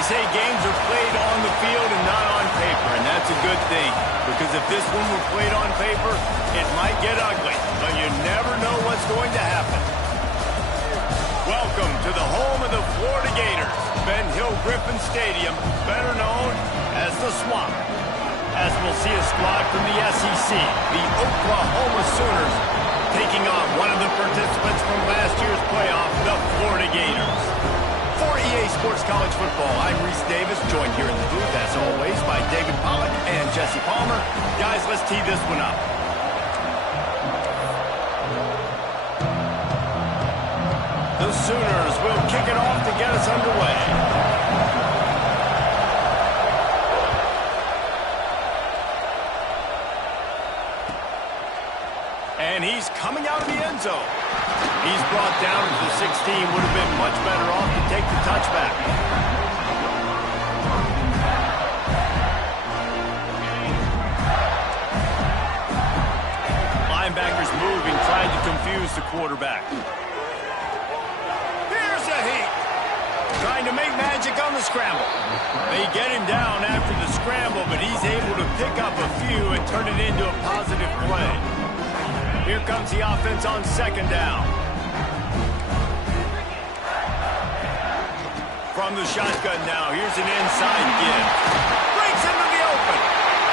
They say games are played on the field and not on paper, and that's a good thing. Because if this one were played on paper, it might get ugly. But you never know what's going to happen. Welcome to the home of the Florida Gators, Ben Hill Griffin Stadium, better known as the Swamp. As we'll see a squad from the SEC, the Oklahoma Sooners, taking on one of the participants from last year's playoff, the Florida Gators. For EA Sports College Football, I'm Reese Davis, joined here in the booth, as always, by David Pollack and Jesse Palmer. Guys, let's tee this one up. The Sooners will kick it off to get us underway. And he's coming out of the end zone. He's brought down to the 16. Would have been much better off to take the touchback. Linebackers moving, trying to confuse the quarterback. Here's a heat. Trying to make magic on the scramble. They get him down after the scramble, but he's able to pick up a few and turn it into a positive play. Here comes the offense on second down. From the shotgun now, here's an inside give. Breaks into the open.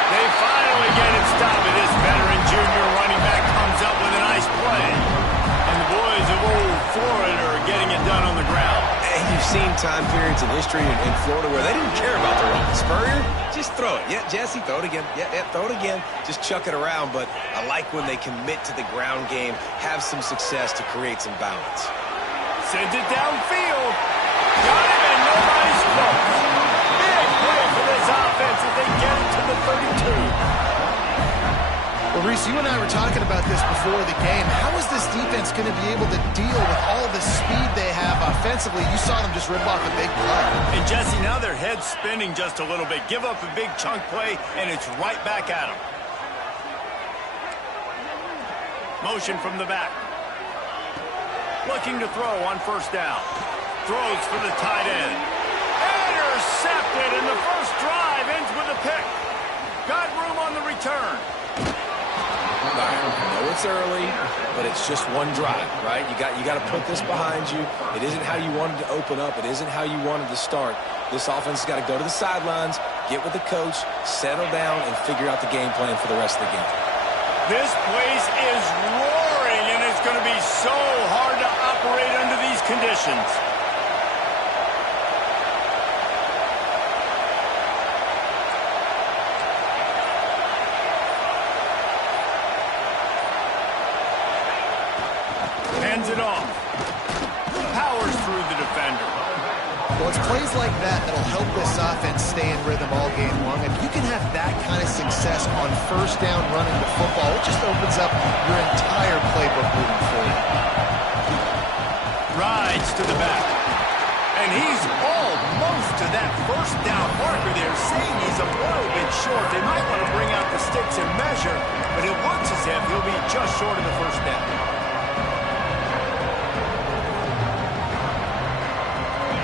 They finally get it stopped, and this veteran junior running back comes up with a nice play. And the boys of old Florida are getting it done on the ground. And you've seen time periods in history in Florida where they didn't care about the run. Spurrier, just throw it. Yeah, Jesse, throw it again. Yeah, throw it again. Just chuck it around. But I like when they commit to the ground game, have some success to create some balance. Sends it downfield. Got him, and nobody's close. Big play for this offense as they get it to the 32. Well, Reese, you and I were talking about this before the game. How is this defense going to be able to deal with all the speed they have offensively? You saw them just rip off a big play. And, Jesse, now their head's spinning just a little bit. Give up a big chunk play, and it's right back at them. Motion from the back. Looking to throw on first down. Throws for the tight end. Intercepted, and the first drive ends with a pick. Got room on the return. I know it's early, but it's just one drive, right? You got to put this behind you. It isn't how you wanted to open up. It isn't how you wanted to start. This offense has got to go to the sidelines, get with the coach, settle down, and figure out the game plan for the rest of the game. This place is roaring, and it's going to be so hard to operate under these conditions. Hands it off. Powers through the defender. Well, it's plays like that that'll help this offense stay in rhythm all game long. If you can have that kind of success on first down running the football, it just opens up your entire playbook moving forward. Rides to the back. And he's almost to that first down marker there, saying he's a little bit short. They might want to bring out the sticks and measure, but it looks as if he'll be just short of the first down.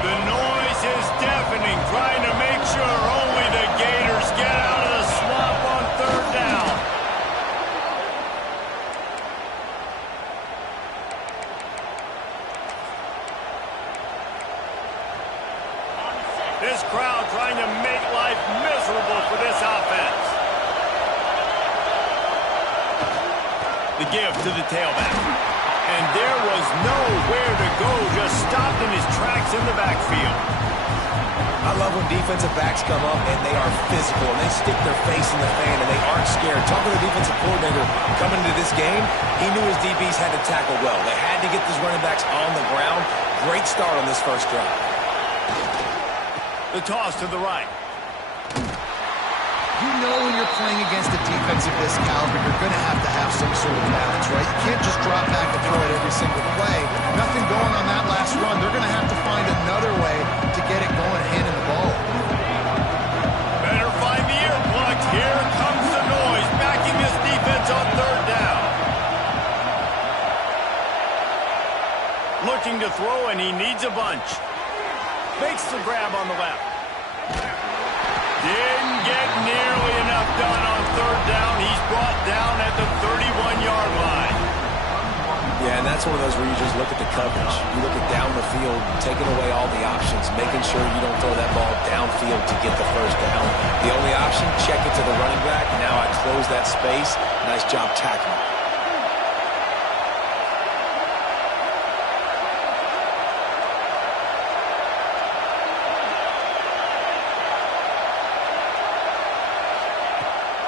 The noise is deafening, trying to make sure only the Gators get out of the swamp on third down. This crowd trying to make life miserable for this offense. The give to the tailback. And there was nowhere to go, just stopped in his tracks in the backfield. I love when defensive backs come up and they are physical and they stick their face in the fan and they aren't scared. Talking to the defensive coordinator coming into this game, he knew his DBs had to tackle well. They had to get these running backs on the ground. Great start on this first drive. The toss to the right. You know when you're playing against a defense of this caliber, you're going to have some sort of balance, right? You can't just drop back and throw it every single play. Nothing going on that last run. They're going to have to find another way to get it going handing the ball. Better find the earplugs. Here comes the noise, backing this defense on third down. Looking to throw, and he needs a bunch. Makes the grab on the left. Didn't get nearly enough done on third down. He's brought down at the 31-yard line. Yeah, and that's one of those where you just look at the coverage. You look at down the field, taking away all the options, making sure you don't throw that ball downfield to get the first down. The only option, check it to the running back. Now I close that space. Nice job tackling.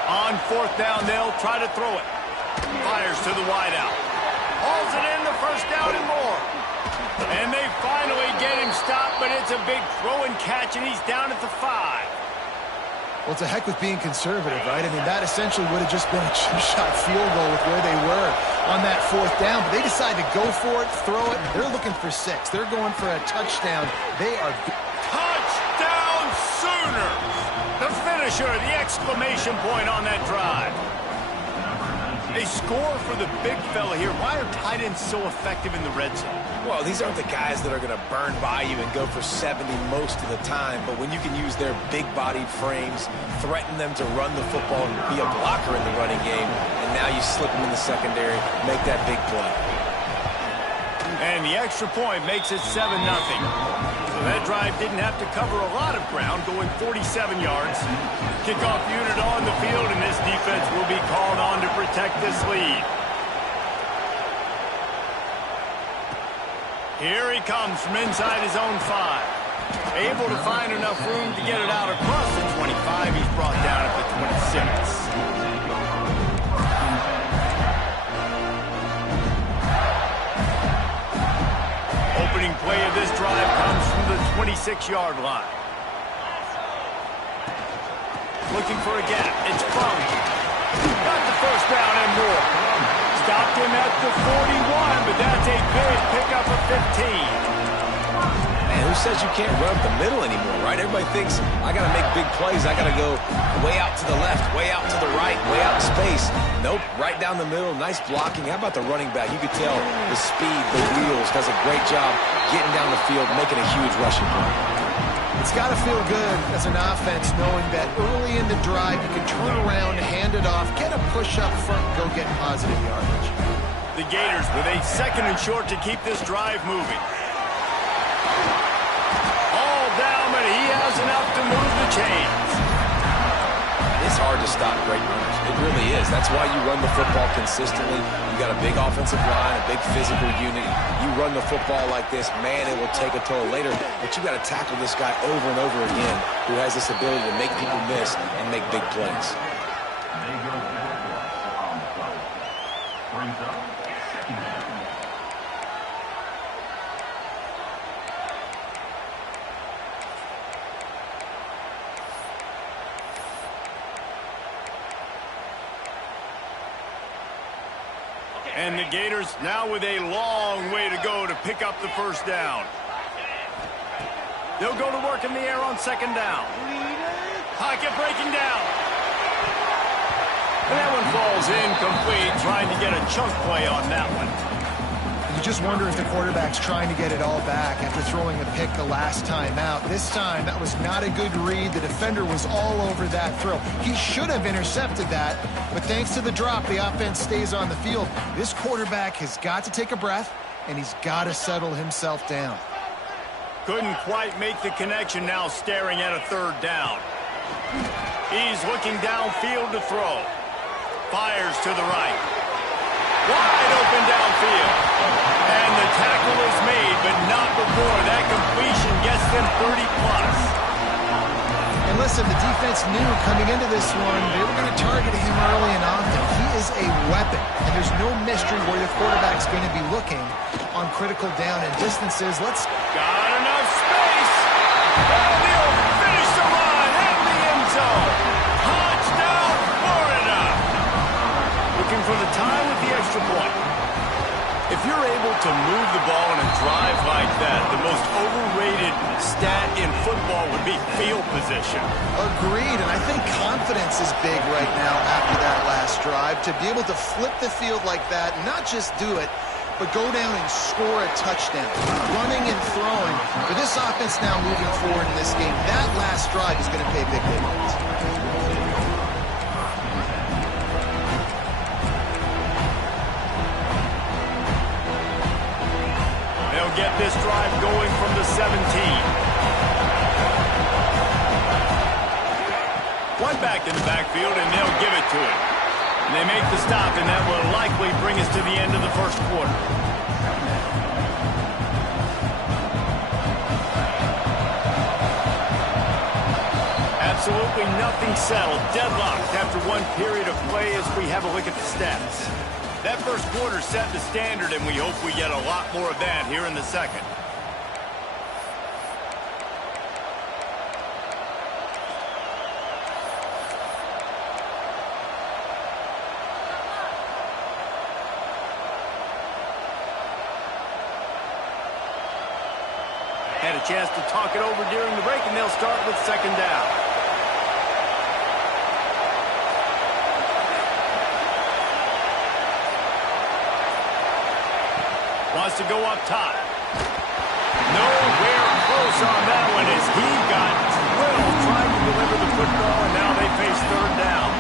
On fourth down, they'll try to throw it. Fires to the wideout. Hauls it in, the first down and more. And they finally get him stopped, but it's a big throw and catch, and he's down at the 5. Well, it's a heck with being conservative, right? I mean, that essentially would have just been a chip-shot field goal with where they were on that fourth down. But they decide to go for it, throw it, and they're looking for 6. They're going for a touchdown. They are... Touchdown Sooners! The finisher, the exclamation point on that drive. They score for the big fella here. Why are tight ends so effective in the red zone? Well, these aren't the guys that are going to burn by you and go for 70 most of the time, but when you can use their big-bodied frames, threaten them to run the football and be a blocker in the running game, and now you slip them in the secondary, make that big play. And the extra point makes it 7-0. So that drive didn't have to cover a lot of ground, going 47 yards. Kickoff unit on the field, and this defense will be called on to protect this lead. Here he comes from inside his own 5. Able to find enough room to get it out across the 25. He's brought down at the 26. Opening play of this drive comes from the 26-yard line. Looking for a gap. It's Fung. Got the first down and more. Stopped him at the 41, but that's a big pickup of 15. Man, who says you can't run up the middle anymore, right? Everybody thinks, I got to make big plays. I got to go way out to the left, way out to the right, way out in space. Nope, right down the middle. Nice blocking. How about the running back? You could tell the speed, the wheels, does a great job getting down the field, making a huge rushing play. It's got to feel good as an offense knowing that early in the drive you can turn around, hand it off, get a push up front, go get positive yardage. The Gators with a 2nd and short to keep this drive moving. All down, but he has enough to move the chains. It's hard to stop great runners. It really is. That's why you run the football consistently. You got a big offensive line, a big physical unit. You run the football like this, man, it will take a toll later. But you got to tackle this guy over and over again who has this ability to make people miss and make big plays. And the Gators now with a long way to go to pick up the first down. They'll go to work in the air on 2nd down. Pocket breaking down. And that one falls incomplete, trying to get a chunk play on that one. You just wonder if the quarterback's trying to get it all back after throwing a pick the last time out. This time, that was not a good read. The defender was all over that throw. He should have intercepted that, but thanks to the drop, the offense stays on the field. This quarterback has got to take a breath, and he's got to settle himself down. Couldn't quite make the connection, now staring at a 3rd down. He's looking downfield to throw. Fires to the right. Wide open downfield. And the tackle is made, but not before that completion gets them 30-plus. And listen, the defense knew coming into this one, they were going to target him early and often. He is a weapon, and there's no mystery where the quarterback's going to be looking on critical down and distances. Got enough space. And he'll finish the run in the end zone. Touchdown, Florida. Looking for the tie with the extra point. If you're able to move the ball in a drive like that, the most overrated stat in football would be field position. Agreed, and I think confidence is big right now after that last drive. To be able to flip the field like that, not just do it, but go down and score a touchdown. Running and throwing. For this offense now moving forward in this game, that last drive is going to pay big dividends. They'll get this drive going from the 17. One back in the backfield, and they'll give it to him. And they make the stop, and that will likely bring us to the end of the first quarter. Absolutely nothing settled. Deadlocked after one period of play as we have a look at the stats. That first quarter set the standard, and we hope we get a lot more of that here in the second. Had a chance to talk it over during the break, and they'll start with second down. Wants to go up top. Nowhere close on that one as he got drilled trying to deliver the football, and now they face third down.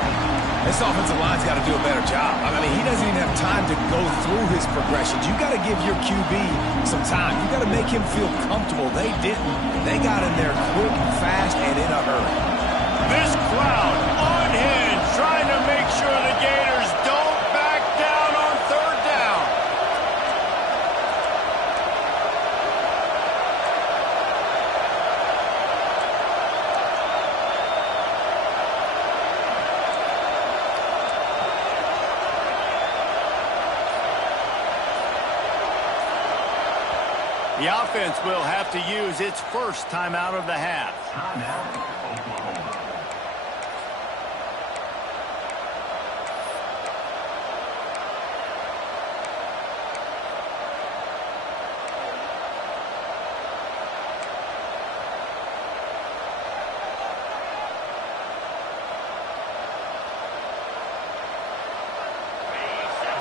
This offensive line's got to do a better job. I mean, he doesn't even have time to go through his progressions. You got to give your QB some time. You got to make him feel comfortable. They didn't. They got in there quick, fast, and in a hurry. This crowd on hinge, trying to make sure the Gators don't back down on third down. The offense will have to use its first timeout of the half.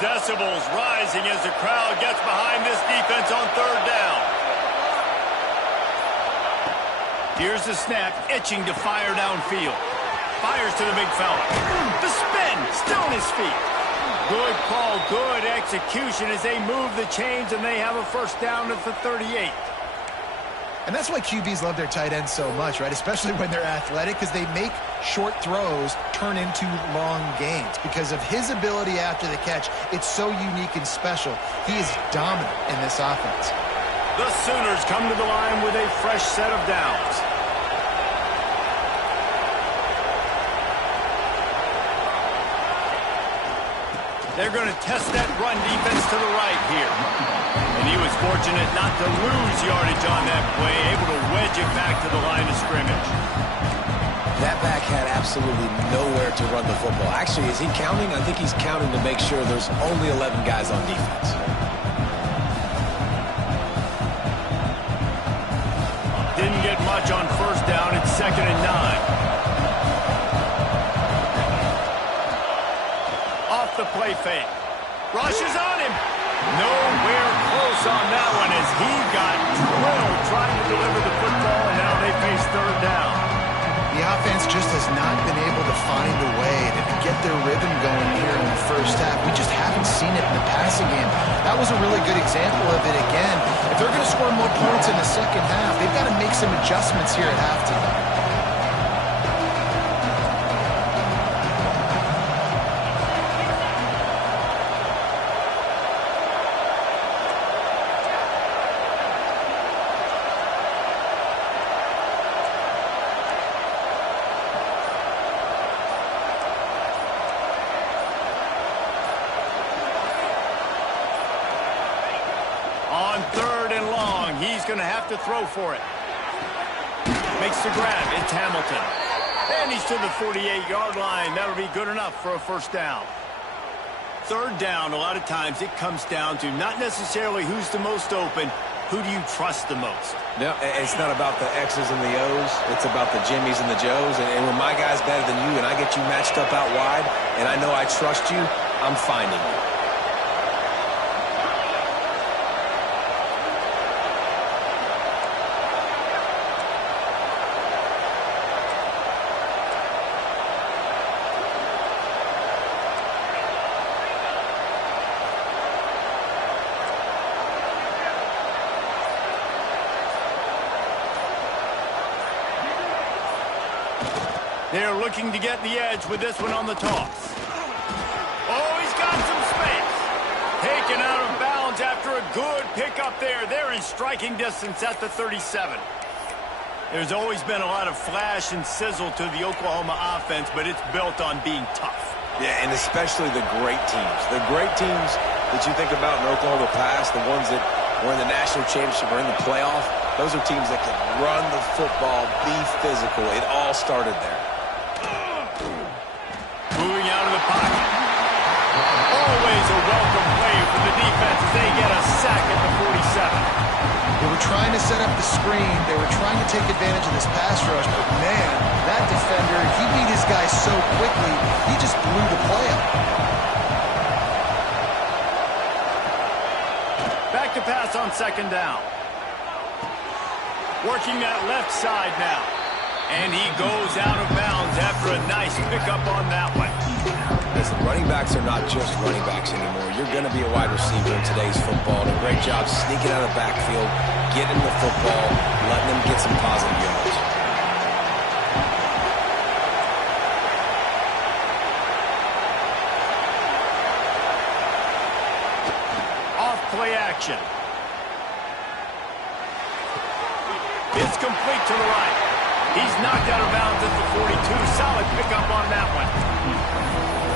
Decibels rising as the crowd gets behind this defense on third down. Here's the snap, itching to fire downfield. Fires to the big fella. The spin, still on his feet. Good call, good execution as they move the chains, and they have a first down at the 38. And that's why QBs love their tight ends so much, right? Especially when they're athletic, because they make short throws turn into long gains. Because of his ability after the catch, it's so unique and special. He is dominant in this offense. The Sooners come to the line with a fresh set of downs. They're going to test that run defense to the right here. And he was fortunate not to lose yardage on that play, able to wedge it back to the line of scrimmage. That back had absolutely nowhere to run the football. Actually, is he counting? I think he's counting to make sure there's only 11 guys on defense. Didn't get much on first down. It's 2nd and 9. Off the play fake. Rush is on him. Nowhere close on that one as he got drilled trying to deliver the football, and now they face third down. The offense just has not been able to find a way to get their rhythm going here in the first half. We just haven't seen it in the passing game. That was a really good example of it again. If they're going to score more points in the second half, they've got to make some adjustments here at halftime. On 3rd and long, he's going to have to throw for it. Makes the grab. It's Hamilton. And he's to the 48-yard line. That'll be good enough for a first down. Third down, a lot of times it comes down to not necessarily who's the most open, who do you trust the most? No, it's not about the X's and the O's. It's about the Jimmys and the Joes. And when my guy's better than you and I get you matched up out wide and I know I trust you, I'm finding you. They're looking to get the edge with this one on the toss. Oh, he's got some space. Taken out of bounds after a good pickup there. They're in striking distance at the 37. There's always been a lot of flash and sizzle to the Oklahoma offense, but it's built on being tough. Yeah, and especially the great teams. The great teams that you think about in Oklahoma past, the ones that were in the national championship or in the playoff, those are teams that can run the football, be physical. It all started there. Moving out of the pocket. Always a welcome play for the defense as they get a sack at the 47. They were trying to set up the screen. They were trying to take advantage of this pass rush. But, man, that defender, he beat his guy so quickly, he just blew the play up. Back to pass on second down. Working that left side now. And he goes out of bounds after a nice pickup on that one. Listen, running backs are not just running backs anymore. You're going to be a wide receiver in today's football. And a great job sneaking out of the backfield, getting the football, letting them get some positive yards. Off play action. It's complete to the right. He's knocked out of bounds at the 42. Solid pickup on that one.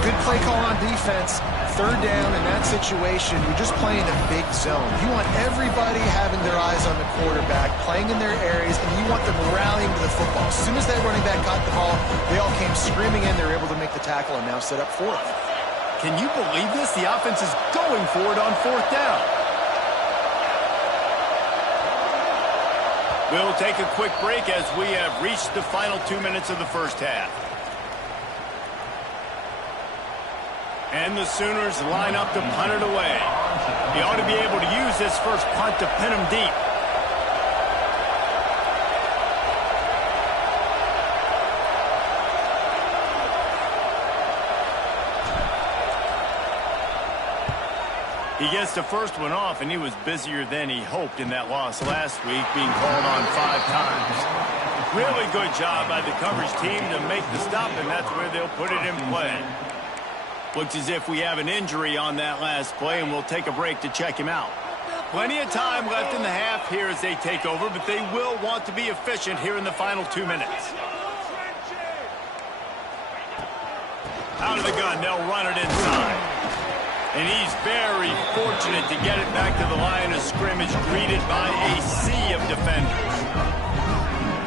Good play call on defense. Third down in that situation, you're just playing a big zone. You want everybody having their eyes on the quarterback, playing in their areas, and you want them rallying to the football. As soon as that running back caught the ball, they all came screaming in. They were able to make the tackle and now set up fourth. Can you believe this? The offense is going for it on fourth down. We'll take a quick break as we have reached the final 2 minutes of the first half. And the Sooners line up to punt it away. He ought to be able to use this first punt to pin him deep. He gets the first one off, and he was busier than he hoped in that loss last week, being called on 5 times. Really good job by the coverage team to make the stop, and that's where they'll put it in play. Looks as if we have an injury on that last play, and we'll take a break to check him out. Plenty of time left in the half here as they take over, but they will want to be efficient here in the final 2 minutes. Out of the gun, they'll run it inside. And he's very fortunate to get it back to the line of scrimmage, greeted by a sea of defenders.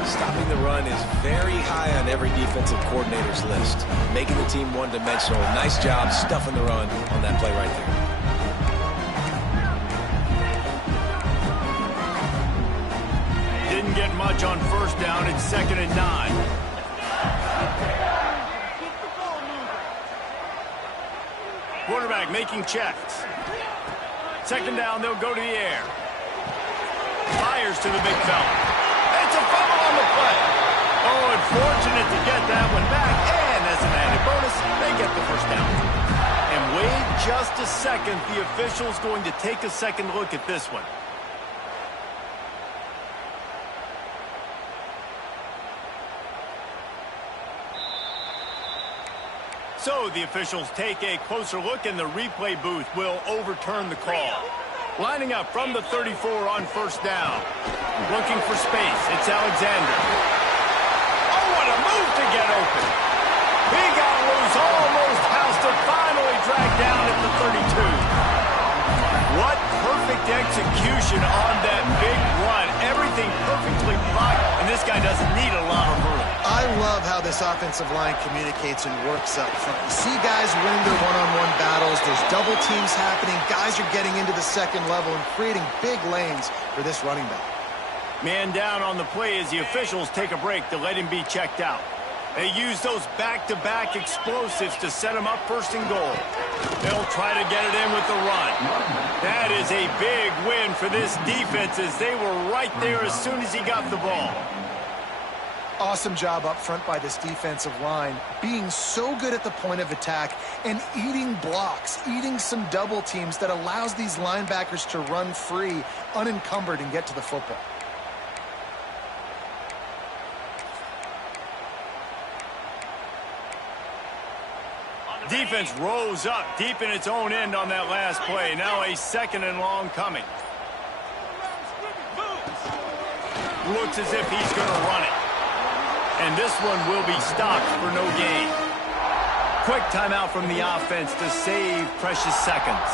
Stopping the run is very high on every defensive coordinator's list. Making the team one-dimensional. Nice job stuffing the run on that play right there. Didn't get much on first down. It's 2nd and 9. Quarterback making checks. 2nd down, they'll go to the air. Fires to the big fella. It's a fumble on the play. Oh, and fortunate to get that one back. And as an added bonus, they get the first down. And wait just a second. The official's going to take a second look at this one. So the officials take a closer look, and the replay booth will overturn the call. Lining up from the 34 on first down. Looking for space. It's Alexander. Oh, what a move to get open. He got loose, almost housed it, finally dragged down at the 32. What perfect execution on that big run. Everything perfectly blocked, and this guy doesn't need a lot of room. I love how this offensive line communicates and works up front. You see guys winning their one-on-one battles. There's double teams happening. Guys are getting into the second level and creating big lanes for this running back. Man down on the play as the officials take a break to let him be checked out. They use those back-to-back explosives to set him up first and goal. They'll try to get it in with the run. That is a big win for this defense as they were right there as soon as he got the ball. Awesome job up front by this defensive line, being so good at the point of attack and eating blocks, eating some double teams that allows these linebackers to run free, unencumbered, and get to the football. Defense rose up deep in its own end on that last play. Now a 2nd and long coming. Looks as if he's going to run it. And this one will be stopped for no gain. Quick timeout from the offense to save precious seconds.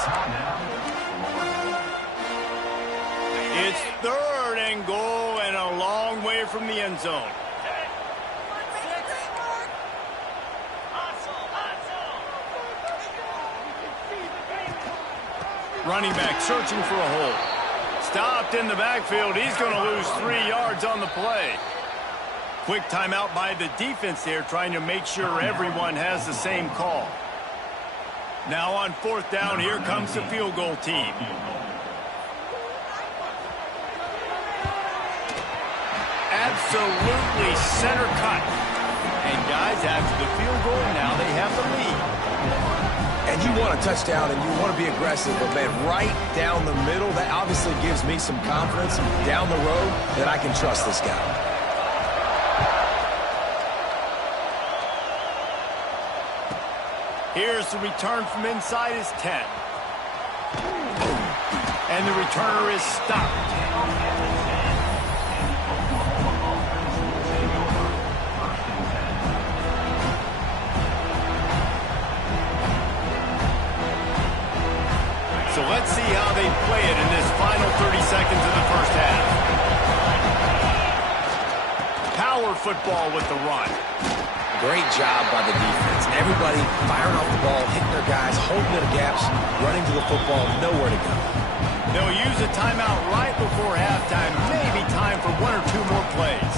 It's 3rd and goal and a long way from the end zone. Running back searching for a hole. Stopped in the backfield. He's going to lose 3 yards on the play. Quick timeout by the defense there, trying to make sure everyone has the same call. Now on 4th down, here comes the field goal team. Absolutely center cut. And guys, after the field goal, now they have the lead. And you want a touchdown and you want to be aggressive, but man, right down the middle, that obviously gives me some confidence down the road that I can trust this guy. Here's the return from inside his 10. And the returner is stopped. So let's see how they play it in this final 30 seconds of the first half. Power football with the run. Great job by the defense. Everybody firing off the ball, hitting their guys, holding their gaps, running to the football, nowhere to go. They'll use a timeout right before halftime. Maybe time for 1 or 2 more plays.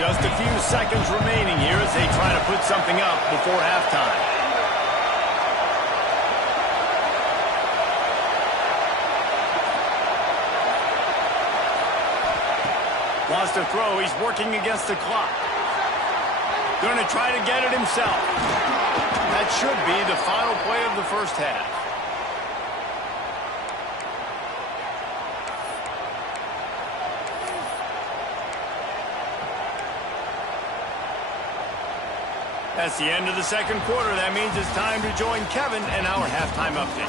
Just a few seconds remaining here as they try to put something up before halftime. Wants to throw. He's working against the clock. Going to try to get it himself. That should be the final play of the first half. That's the end of the 2nd quarter. That means it's time to join Kevin and our halftime update.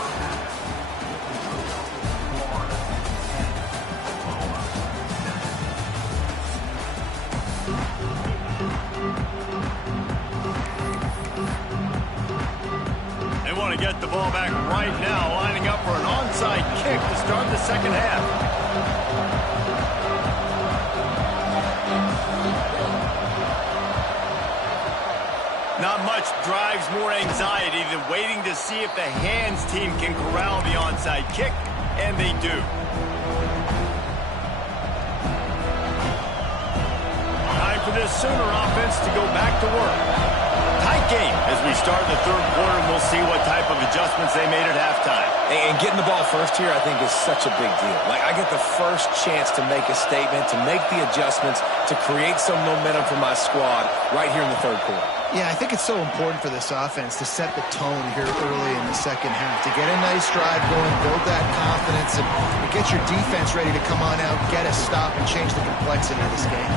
They want to get the ball back right now, lining up for an onside kick to start the 2nd half. Not much drives more anxiety than waiting to see if the hands team can corral the onside kick, and they do. Time for this Sooner offense to go back to work. Tight game as we start the 3rd quarter, and we'll see what type of adjustments they made at halftime. And getting the ball first here, I think, is such a big deal. Like, I get the first chance to make a statement, to make the adjustments, to create some momentum for my squad right here in the 3rd quarter. Yeah, I think it's so important for this offense to set the tone here early in the 2nd half, to get a nice drive going, build that confidence, and get your defense ready to come on out, get a stop, and change the complexity of this game.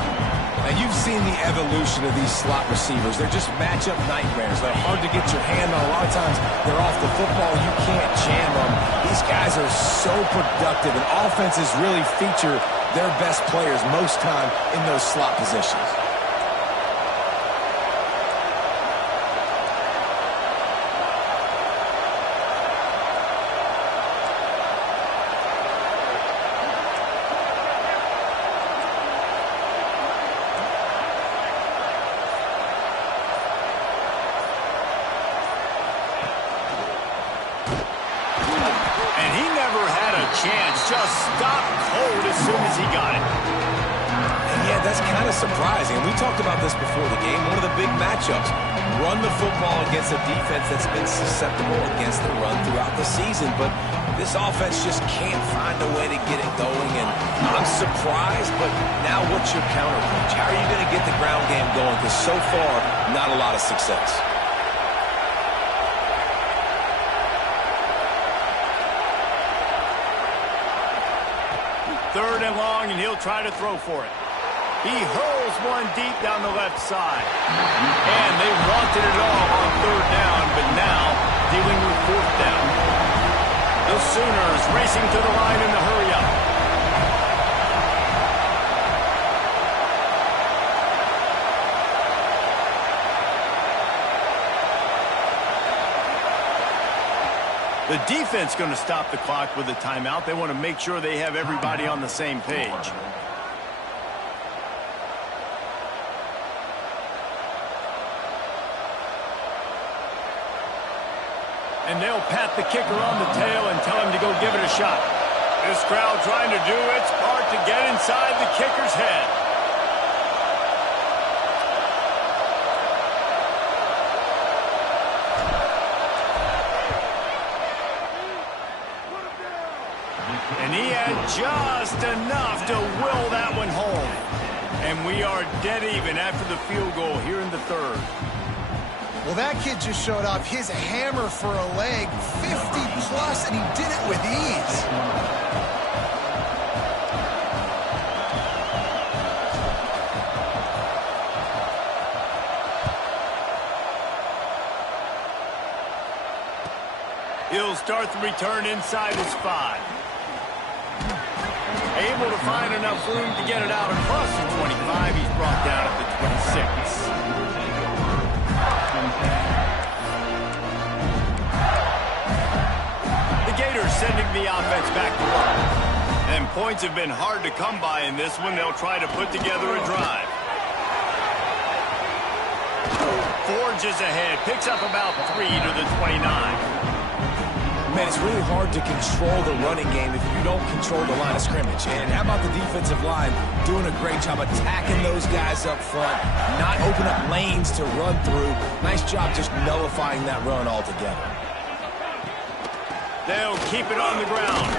Now, you've seen the evolution of these slot receivers. They're just matchup nightmares. They're hard to get your hand on. A lot of times, they're off the football. You can't jam them. These guys are so productive, and offenses really feature their best players most time in those slot positions. Just stopped cold as soon as he got it. And yeah, that's kind of surprising. And we talked about this before the game. One of the big matchups. Run the football against a defense that's been susceptible against the run throughout the season. But this offense just can't find a way to get it going. And I'm surprised, but now what's your counterpunch? How are you going to get the ground game going? Because so far, not a lot of success. 3rd and long, and he'll try to throw for it. He hurls one deep down the left side. And they wanted it all on 3rd down, but now dealing with 4th down. The Sooners racing to the line in the hurry-up. The defense going to stop the clock with a timeout. They want to make sure they have everybody on the same page. And they'll pat the kicker on the tail and tell him to go give it a shot. This crowd trying to do its part to get inside the kicker's head. And he had just enough to will that one home. And we are dead even after the field goal here in the 3rd. Well, that kid just showed off his hammer for a leg, 50-plus, and he did it with ease. He'll start the return inside his 5. Able to find enough room to get it out across the 25. He's brought down at the 26. The Gators sending the offense back to work. And points have been hard to come by in this one. They'll try to put together a drive. Forges ahead. Picks up about 3 to the 29. Man, it's really hard to control the running game if you don't control the line of scrimmage. And how about the defensive line doing a great job attacking those guys up front, not open up lanes to run through. Nice job just nullifying that run altogether. They'll keep it on the ground.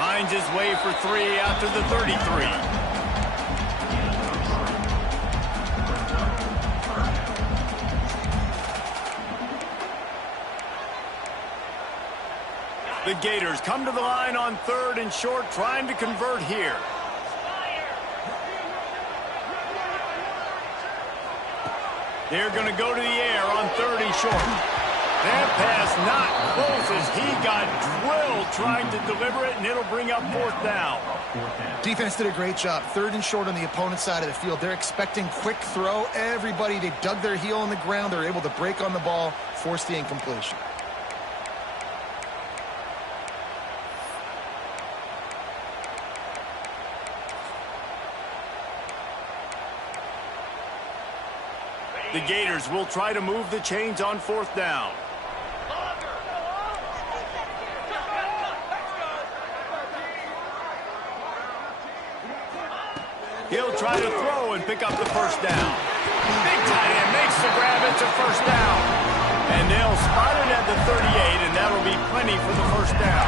Finds his way for 3 out to the 33. The Gators come to the line on 3rd and short, trying to convert here. They're going to go to the air on 3rd and short. That pass not close as he got drilled trying to deliver it, and it'll bring up 4th down. Defense did a great job. 3rd and short on the opponent's side of the field. They're expecting quick throw. Everybody, they dug their heel on the ground. They're able to break on the ball, force the incompletion. The Gators will try to move the chains on 4th down. He'll try to throw and pick up the 1st down. Big tight end makes the grab. It's a 1st down. And they'll spot it at the 38, and that'll be plenty for the 1st down.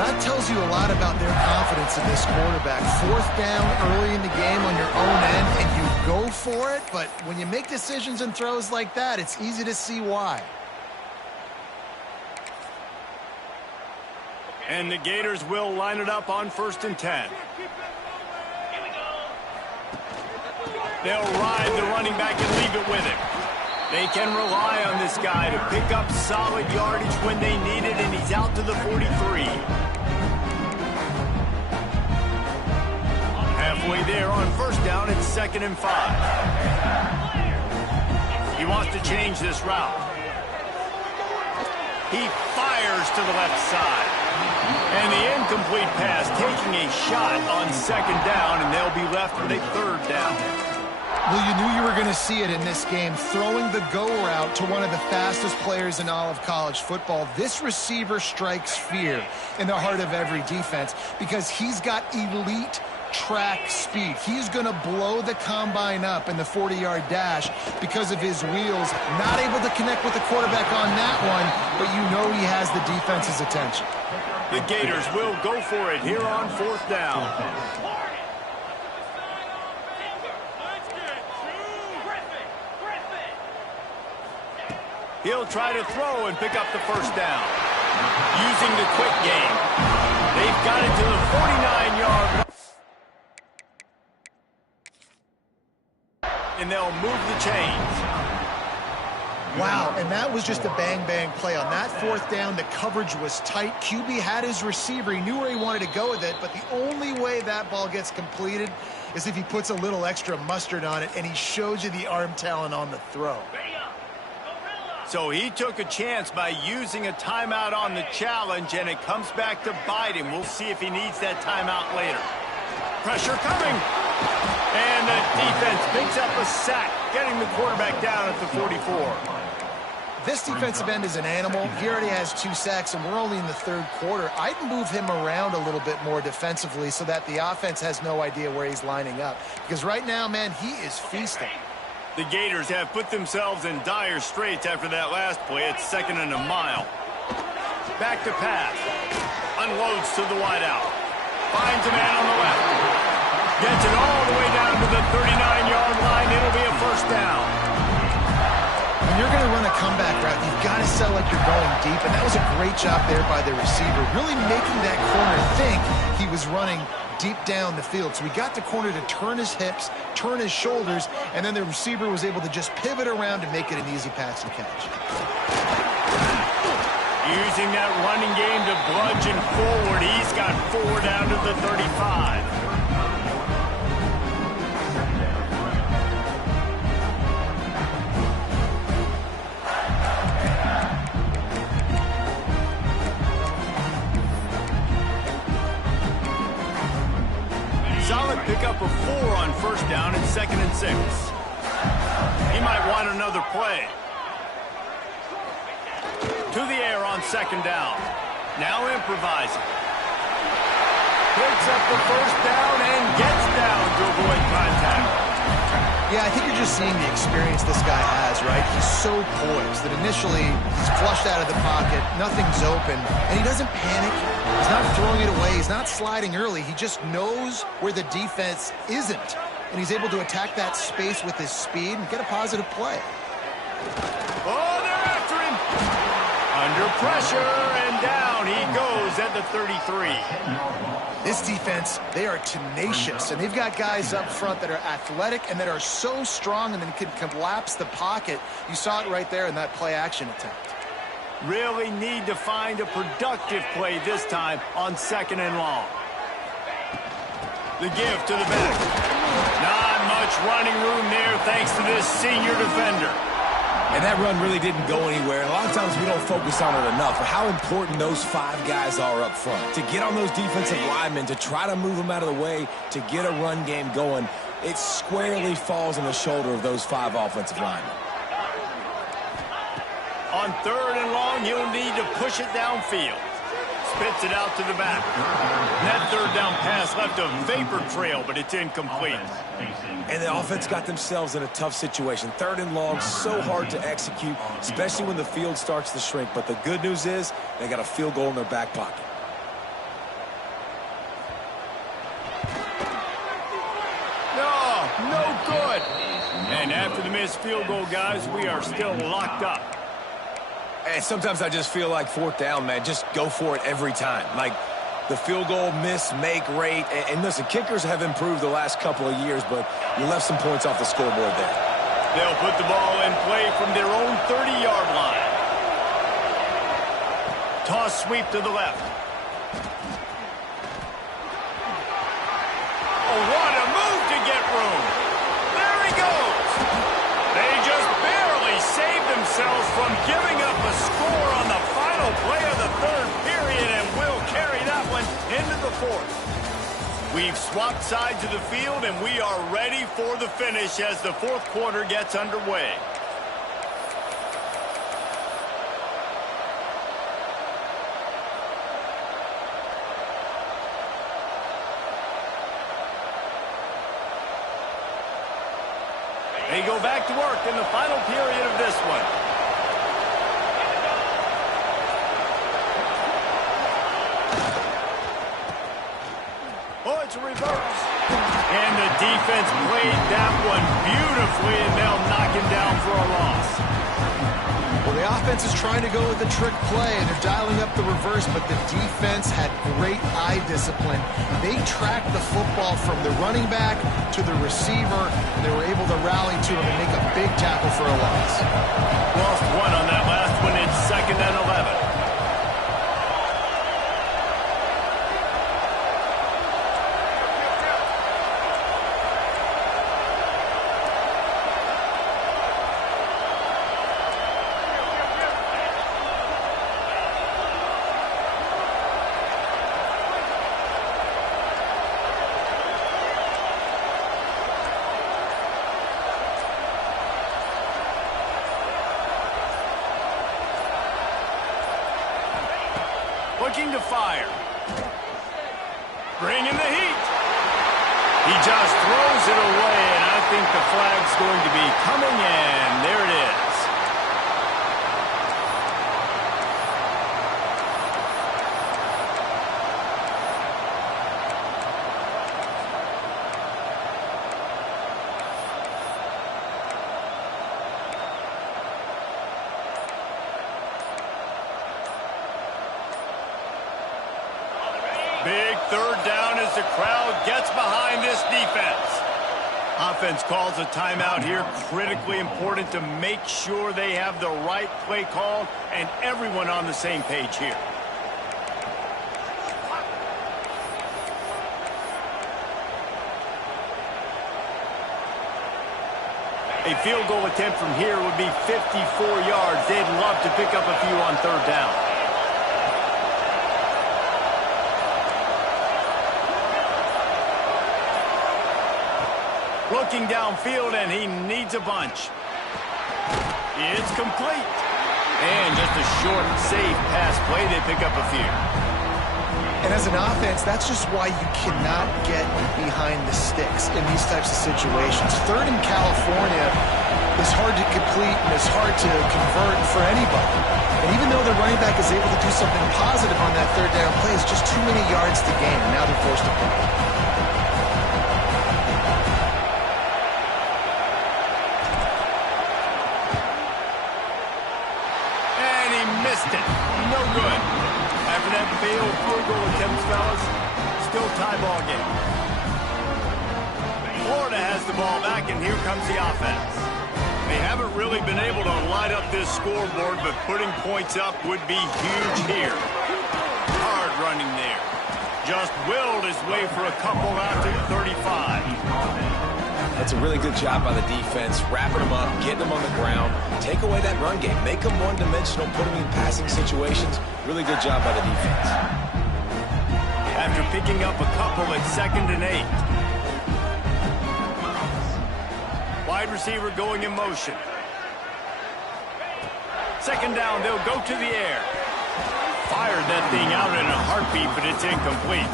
That tells you a lot about their confidence in this quarterback. 4th down early in the game on your own end, and you go for it. But when you make decisions and throws like that, it's easy to see why. And the Gators will line it up on 1st and 10. They'll ride the running back and leave it with him. They can rely on this guy to pick up solid yardage when they need it, and he's out to the 43. Halfway there on 1st down, it's 2nd and 5. He wants to change this route. He fires to the left side. And the incomplete pass taking a shot on 2nd down, and they'll be left with a 3rd down. Well, you knew you were going to see it in this game, throwing the go route to one of the fastest players in all of college football. This receiver strikes fear in the heart of every defense because he's got elite track speed. He's going to blow the combine up in the 40-yard dash because of his wheels. Not able to connect with the quarterback on that one, but you know he has the defense's attention. The Gators will go for it here on 4th down. He'll try to throw and pick up the 1st down. Using the quick game. They've got it to the 49-yard line. And they'll move the chains. Wow, and that was just a bang-bang play. On that fourth down, the coverage was tight. QB had his receiver. He knew where he wanted to go with it, but the only way that ball gets completed is if he puts a little extra mustard on it, and he shows you the arm talent on the throw. So he took a chance by using a timeout on the challenge, and it comes back to bite him. We'll see if he needs that timeout later. Pressure coming. And the defense picks up a sack, getting the quarterback down at the 44. This defensive end is an animal. He already has 2 sacks, and we're only in the third quarter. I'd move him around a little bit more defensively so that the offense has no idea where he's lining up. Because right now, man, he is feasting. The Gators have put themselves in dire straits after that last play. It's 2nd and a mile. Back to pass. Unloads to the wideout. Finds a man on the left. Gets it all the way down to the 39-yard line. It'll be a first down. When you're going to run a comeback route, you've got to sell like you're going deep, and that was a great job there by the receiver, really making that corner think he was running deep down the field. So he got the corner to turn his hips, turn his shoulders, and then the receiver was able to just pivot around and make it an easy pass and catch. Using that running game to bludgeon forward. He's got 4 down to the 35. Solid pickup of 4 on first down and 2nd and 6. He might want another play. To the air on 2nd down. Now improvising. Picks up the first down and gets down to avoid contact. Yeah, I think you're just seeing the experience this guy has, right? He's so poised that initially he's flushed out of the pocket, nothing's open, and he doesn't panic. He's not throwing it away. He's not sliding early. He just knows where the defense isn't, and he's able to attack that space with his speed and get a positive play. Oh, they're after him. Under pressure, and down he goes at the 33. This defense, they are tenacious, and they've got guys up front that are athletic and that are so strong and then can collapse the pocket. You saw it right there in that play-action attempt. Really need to find a productive play this time on 2nd and long. The give to the back. Not much running room there thanks to this senior defender. And that run really didn't go anywhere. A lot of times we don't focus on it enough, but how important those 5 guys are up front. To get on those defensive linemen, to try to move them out of the way, to get a run game going, it squarely falls on the shoulder of those 5 offensive linemen. On 3rd and long, he'll need to push it downfield. Spits it out to the back. That 3rd down pass left a vapor trail, but it's incomplete. And the offense got themselves in a tough situation. 3rd and long, so hard to execute, especially when the field starts to shrink. But the good news is they got a field goal in their back pocket. No good. And after the missed field goal, guys, we are still locked up. And sometimes I just feel like 4th down, man, just go for it every time. Like the field goal miss, make rate. And listen, kickers have improved the last couple of years, but you left some points off the scoreboard there. They'll put the ball in play from their own 30-yard line. Toss sweep to the left. Oh, what a move to get room. There he goes. They just barely saved themselves from giving up a score on the final play of the 3rd period, and will carry that one into the 4th. We've swapped sides of the field, and we are ready for the finish as the 4th quarter gets underway. They go back to work in the final period of this one. Oh, it's a reverse. And the defense played that one beautifully, and they'll knock him down for a loss. Well, the offense offense is trying to go with a trick play, and they're dialing up the reverse, but the defense had great eye discipline. They tracked the football from the running back to the receiver, and they were able to rally to him and make a big tackle for a loss. Lost one on that last one. It's 2nd and 11. Looking to fire. Bringing the heat. He just throws it away, and I think the flag's going to be coming in. There it is. Big 3rd down as the crowd gets behind this defense. Offense calls a timeout here. Critically important to make sure they have the right play call and everyone on the same page here. A field goal attempt from here would be 54 yards. They'd love to pick up a few on 3rd down. Looking downfield, and he needs a bunch. It's complete. And just a short, safe pass play. They pick up a few. And as an offense, that's just why you cannot get behind the sticks in these types of situations. 3rd in California is hard to complete and it's hard to convert for anybody. And even though the running back is able to do something positive on that 3rd down play, it's just too many yards to gain. Now they're forced to punt. No good. After that failed field goal attempt, fellas, still tie ball game. Florida has the ball back, and here comes the offense. They haven't really been able to light up this scoreboard, but putting points up would be huge here. Hard running there. Just willed his way for a couple out to the 35. That's a really good job by the defense, wrapping them up, getting them on the ground, take away that run game, make them one-dimensional, put them in passing situations. Really good job by the defense. After picking up a couple at 2nd and 8. Wide receiver going in motion. 2nd down, they'll go to the air. Fired that thing out in a heartbeat, but it's incomplete.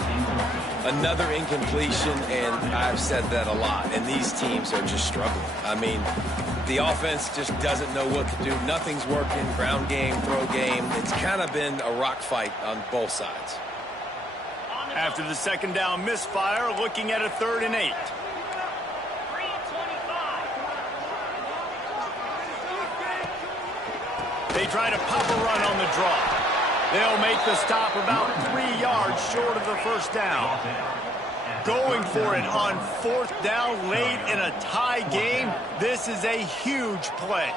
Another incompletion, and I've said that a lot, and these teams are just struggling. I mean, the offense just doesn't know what to do. Nothing's working, ground game, throw game. It's kind of been a rock fight on both sides. After the 2nd down misfire, looking at a 3rd and 8. They try to pop a run on the draw. They'll make the stop about 3 yards short of the 1st down. Going for it on 4th down late in a tie game. This is a huge play.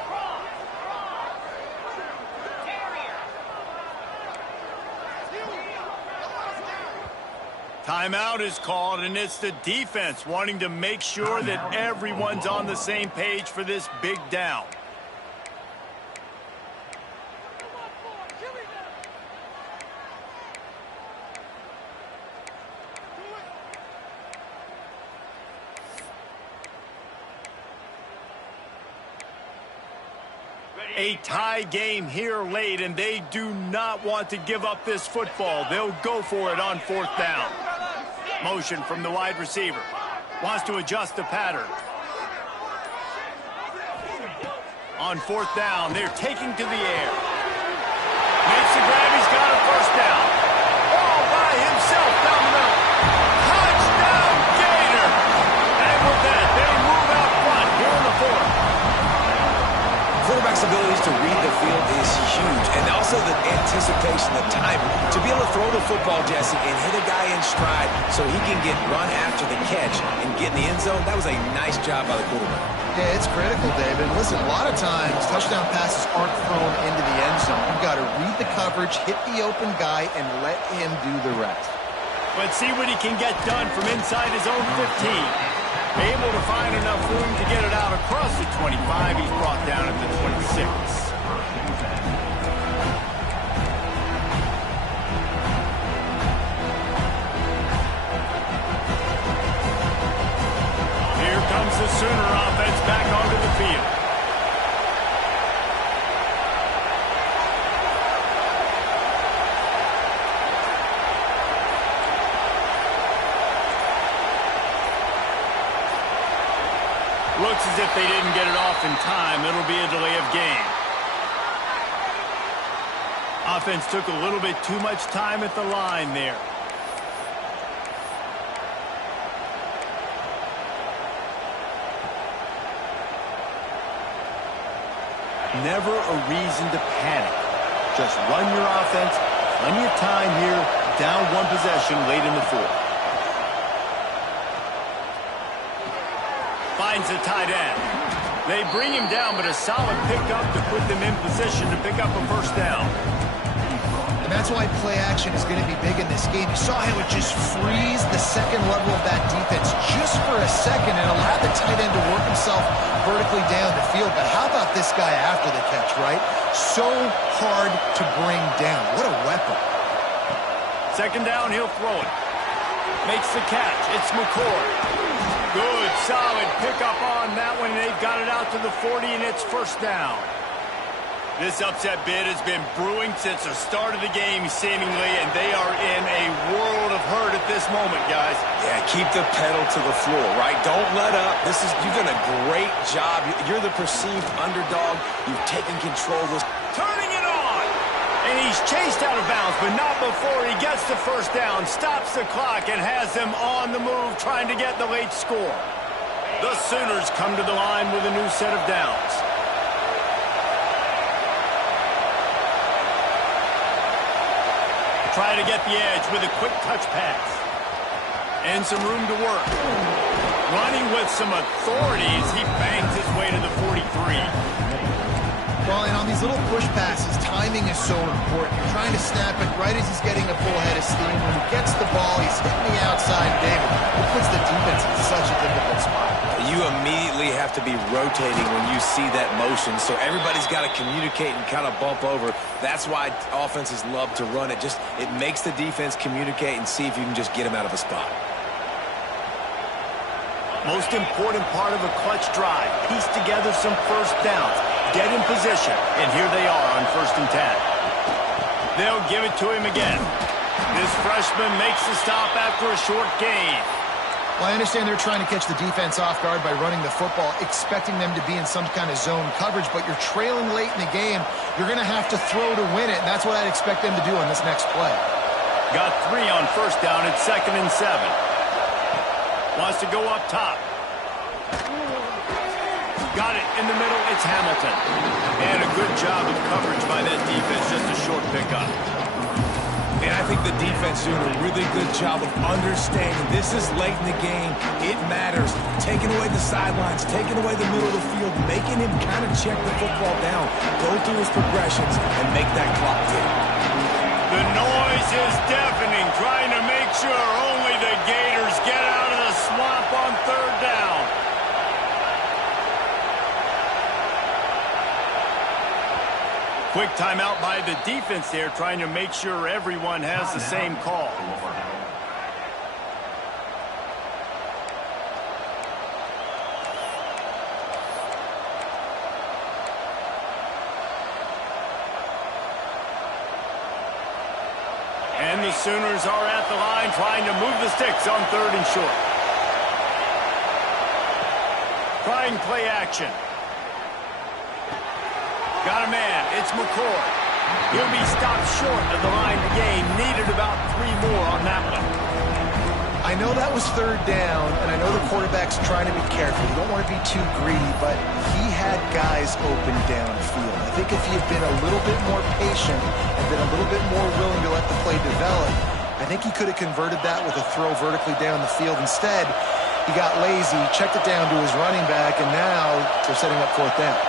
Timeout is called, and it's the defense wanting to make sure that everyone's on the same page for this big down. A tie game here late, and they do not want to give up this football. They'll go for it on 4th down. Motion from the wide receiver. Wants to adjust the pattern. On 4th down, they're taking to the air. Makes the grab, he's got a 1st down. All by himself down the middle. Touchdown, Gator! And with that, they move out front here in the 4th. quarterback's abilities to read the field is huge. And also the anticipation, the timing. To be able to throw the football, Jesse, and hit a guy in stride so he can get run after the catch and get in the end zone, that was a nice job by the quarterback. Yeah, it's critical, David. Listen, a lot of times, touchdown passes aren't thrown into the end zone. You've got to read the coverage, hit the open guy, and let him do the rest. Let's see what he can get done from inside his own 15. Able to find enough room to get it out across the 25. He's brought down at the 26. Here comes the Sooner offense back onto the field. Looks as if they didn't get it off in time. It'll be a delay of game. Offense took a little bit too much time at the line there. Never a reason to panic. Just run your offense. Plenty of time here. Down one possession late in the fourth. Finds the tight end. They bring him down, but a solid pickup to put them in position to pick up a first down. And that's why play action is going to be big in this game. You saw how it just frees the second level of that defense just for a second and allowed the tight end to work himself vertically down the field. But how about this guy after the catch, right? So hard to bring down. What a weapon. Second down, he'll throw it. Makes the catch. It's McCord. Good, solid pickup on that one. They've got it out to the 40, and it's first down. This upset bid has been brewing since the start of the game, seemingly, and they are in a world of hurt at this moment, guys. Yeah, keep the pedal to the floor, right? Don't let up. You've done a great job. You're the perceived underdog. You've taken control of this. Turning it on! And he's chased out of bounds, but not before he gets the first down, stops the clock, and has them on the move trying to get the late score. The Sooners come to the line with a new set of downs. Try to get the edge with a quick touch pass. And some room to work. Running with some authority as he bangs his way to the 43. Well, and on these little push passes, timing is so important. You're trying to snap it right as he's getting a full head of steam. When he gets the ball, he's hitting the outside, David. It puts the defense in such a difficult spot. You immediately have to be rotating when you see that motion, so everybody's got to communicate and kind of bump over. That's why offenses love to run it. It makes the defense communicate and see if you can just get them out of a spot. Most important part of a clutch drive. Piece together some first downs. Get in position. And here they are on 1st and 10. They'll give it to him again. This freshman makes the stop after a short gain. Well, I understand they're trying to catch the defense off guard by running the football, expecting them to be in some kind of zone coverage, but you're trailing late in the game. You're going to have to throw to win it, and that's what I'd expect them to do on this next play. Got 3 on first down. It's 2nd and 7. Wants to go up top. Got it in the middle. It's Hamilton. And a good job of coverage by that defense. Just a short pickup. And I think the defense doing a really good job of understanding this is late in the game. It matters. Taking away the sidelines, taking away the middle of the field, making him kind of check the football down, go through his progressions, and make that clock tick. The noise is deafening, trying to make sure only the Gators get out of the swamp on 3rd down. Quick timeout by the defense there, trying to make sure everyone has the same call. And the Sooners are at the line trying to move the sticks on 3rd and short. Trying play action. Got a man. It's McCord. He'll be stopped short of the line to gain. Needed about 3 more on that one. I I know that was third down, and I know the quarterback's trying to be careful. You don't want to be too greedy, but he had guys open downfield. I think if he had been a little bit more patient and been a little bit more willing to let the play develop, I think he could have converted that with a throw vertically down the field. Instead, he got lazy, checked it down to his running back, and now they're setting up fourth down.